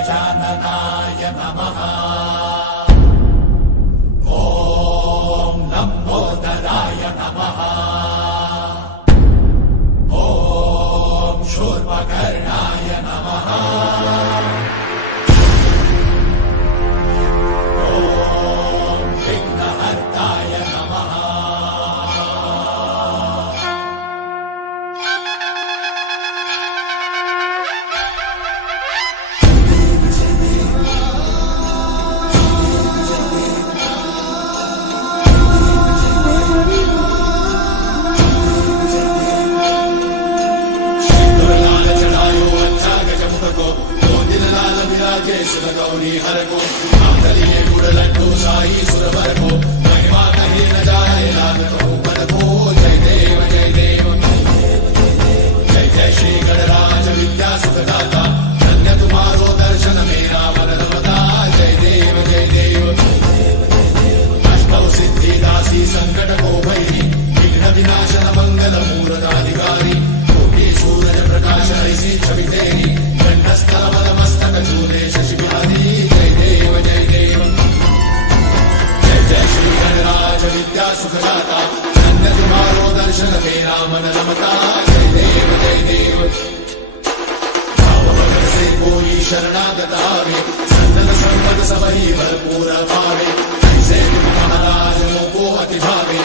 गजाननाय नमः। ॐ लम्बोदराय नमः। ॐ शूर्पकर्णाय नमः। ॐ विघ्नहर्ताय नमः। गौरी हर को आंतरिये गुड़ लड्डू शाही सुरवर को महिमा कहीं न जाए लागत हो पद को। जय देव जय देव जय जय श्री गणराज विद्या सुखदाता धन्य तुम्हारो दर्शन मेरा मन रमता। जय देव जय देव अष्टौ सिद्धि दासी संकट को भैरी विघ्न विनाशन मंगल मूर्धाधिकारी कोटि सूरज प्रकाश ऐसी छवि तेरी कंठस्थल मद मस्तक चूरे शशि बिहारी। जय देव जय देव जय जय श्री गणराज विद्या सुखदाता धन्य तुम्हारो दर्शन मेरा मन रमता। जय देव जय देव भाव भगत से कोई शरणागत आवे सन्नत संपद सबही भरपूर पावे। ऐसे महाराज को अति भावे।